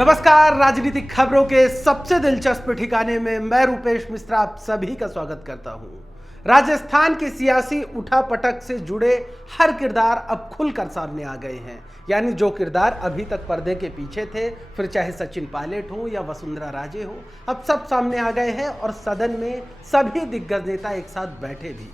नमस्कार, राजनीतिक खबरों के सबसे दिलचस्प ठिकाने में मैं रूपेश मिश्रा आप सभी का स्वागत करता हूं। राजस्थान की सियासी उठापटक से जुड़े हर किरदार अब खुलकर सामने आ गए हैं। यानी जो किरदार अभी तक पर्दे के पीछे थे, फिर चाहे सचिन पायलट हो या वसुंधरा राजे हो, अब सब सामने आ गए हैं और सदन में सभी दिग्गज नेता एक साथ बैठे भी।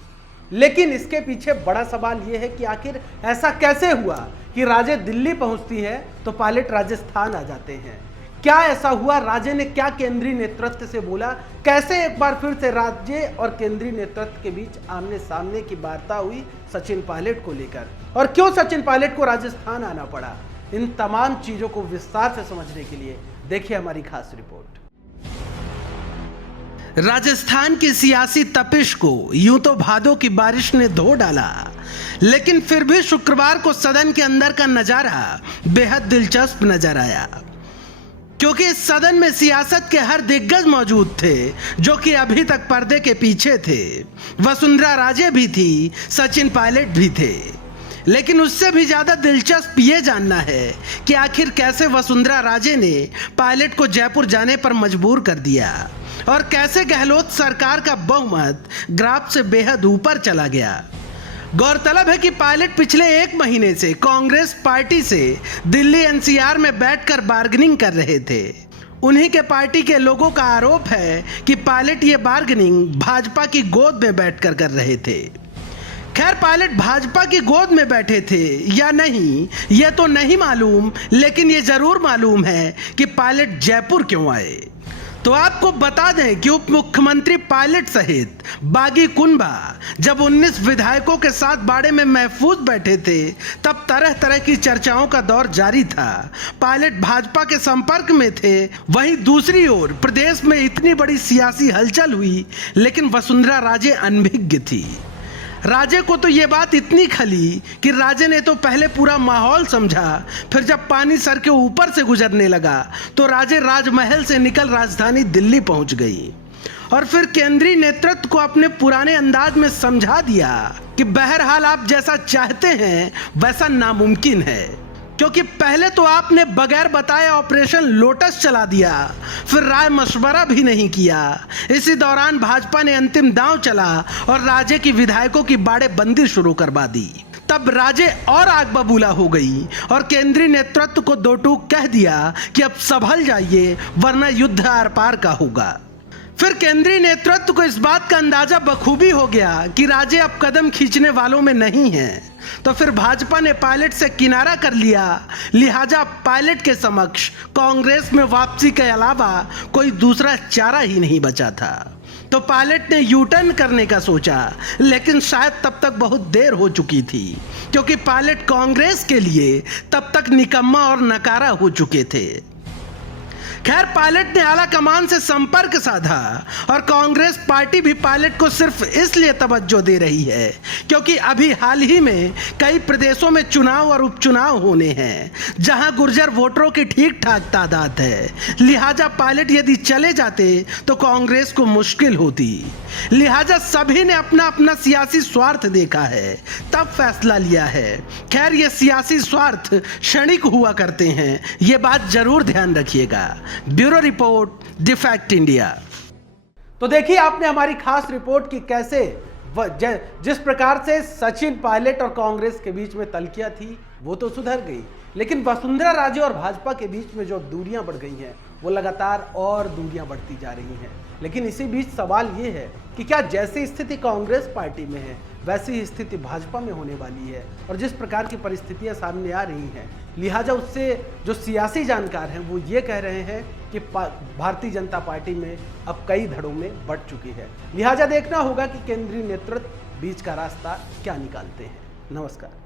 लेकिन इसके पीछे बड़ा सवाल यह है कि आखिर ऐसा कैसे हुआ कि राजे दिल्ली पहुंचती है तो पायलट राजस्थान आ जाते हैं। क्या ऐसा हुआ? राजे ने क्या केंद्रीय नेतृत्व से बोला? कैसे एक बार फिर से राज्य और केंद्रीय नेतृत्व के बीच आमने सामने की वार्ता हुई सचिन पायलट को लेकर, और क्यों सचिन पायलट को राजस्थान आना पड़ा? इन तमाम चीजों को विस्तार से समझने के लिए देखिए हमारी खास रिपोर्ट। राजस्थान की सियासी तपिश को यूं तो भादों की बारिश ने धो डाला, लेकिन फिर भी शुक्रवार को सदन के अंदर का नजारा बेहद दिलचस्प नजर आया, क्योंकि इस सदन में सियासत के हर दिग्गज मौजूद थे जो कि अभी तक पर्दे के पीछे थे। वसुंधरा राजे भी थी, सचिन पायलट भी थे, लेकिन उससे भी ज्यादा दिलचस्प ये जानना है कि आखिर कैसे वसुंधरा राजे ने पायलट को जयपुर जाने पर मजबूर कर दिया और कैसे गहलोत सरकार का बहुमत ग्राफ से बेहद ऊपर चला गया। गौरतलब है कि पायलट पिछले एक महीने से कांग्रेस पार्टी से दिल्ली एनसीआर में बैठकर बार्गेनिंग कर रहे थे। उन्हीं के पार्टी के लोगों का आरोप है कि पायलट ये बार्गेनिंग भाजपा की गोद में बैठकर कर रहे थे। खैर, पायलट भाजपा की गोद में बैठे थे या नहीं ये तो नहीं मालूम, लेकिन ये जरूर मालूम है कि पायलट जयपुर क्यों आए। तो आपको बता दें कि उप मुख्यमंत्री पायलट सहित बागी कुनबा जब 19 विधायकों के साथ बाड़े में महफूज बैठे थे, तब तरह तरह की चर्चाओं का दौर जारी था। पायलट भाजपा के संपर्क में थे, वहीं दूसरी ओर प्रदेश में इतनी बड़ी सियासी हलचल हुई, लेकिन वसुंधरा राजे अनभिज्ञ थी। राजे को तो ये बात इतनी खली कि राजे ने तो पहले पूरा माहौल समझा, फिर जब पानी सर के ऊपर से गुजरने लगा तो राजे राजमहल से निकल राजधानी दिल्ली पहुंच गई और फिर केंद्रीय नेतृत्व को अपने पुराने अंदाज में समझा दिया कि बहरहाल आप जैसा चाहते हैं वैसा नामुमकिन है, क्योंकि पहले तो आपने बगैर बताए ऑपरेशन लोटस चला दिया, फिर राय मशवरा भी नहीं किया। इसी दौरान भाजपा ने अंतिम दांव चला और राजे की विधायकों की बाड़ेबंदी शुरू करवा दी। तब राजे और आग बबूला हो गई और केंद्रीय नेतृत्व को दो टूक कह दिया कि अब संभल जाइए वरना युद्ध आर पार का होगा। फिर केंद्रीय नेतृत्व को इस बात का अंदाजा बखूबी हो गया कि राजे अब कदम खींचने वालों में नहीं हैं, तो फिर भाजपा ने पायलट से किनारा कर लिया। लिहाजा पायलट के समक्ष कांग्रेस में वापसी के अलावा कोई दूसरा चारा ही नहीं बचा था। तो पायलट ने यू टर्न करने का सोचा, लेकिन शायद तब तक बहुत देर हो चुकी थी, क्योंकि पायलट कांग्रेस के लिए तब तक निकम्मा और नकारा हो चुके थे। खैर, पायलट ने आला कमान से संपर्क साधा और कांग्रेस पार्टी भी पायलट को सिर्फ इसलिए तवज्जो दे रही है क्योंकि अभी हाल ही में कई प्रदेशों में चुनाव और उपचुनाव होने हैं, जहां गुर्जर वोटरों की ठीक ठाक तादाद है। लिहाजा पायलट यदि चले जाते तो कांग्रेस को मुश्किल होती। लिहाजा सभी ने अपना अपना सियासी स्वार्थ देखा है, तब फैसला लिया है। खैर, ये सियासी स्वार्थ क्षणिक हुआ करते हैं, ये बात जरूर ध्यान रखिएगा। Bureau report, the fact India. तो देखिए आपने हमारी खास रिपोर्ट की कैसे जिस प्रकार से सचिन पायलट और कांग्रेस के बीच में तल्खियां थी वो तो सुधर गई, लेकिन वसुंधरा राजे और भाजपा के बीच में जो दूरियां बढ़ गई हैं वो लगातार और दूरियां बढ़ती जा रही हैं। लेकिन इसी बीच सवाल ये है कि क्या जैसी स्थिति कांग्रेस पार्टी में है वैसी ही स्थिति भाजपा में होने वाली है, और जिस प्रकार की परिस्थितियां सामने आ रही हैं, लिहाजा उससे जो सियासी जानकार हैं वो ये कह रहे हैं कि भारतीय जनता पार्टी में अब कई धड़ों में बढ़ चुकी है। लिहाजा देखना होगा कि केंद्रीय नेतृत्व बीच का रास्ता क्या निकालते हैं। नमस्कार।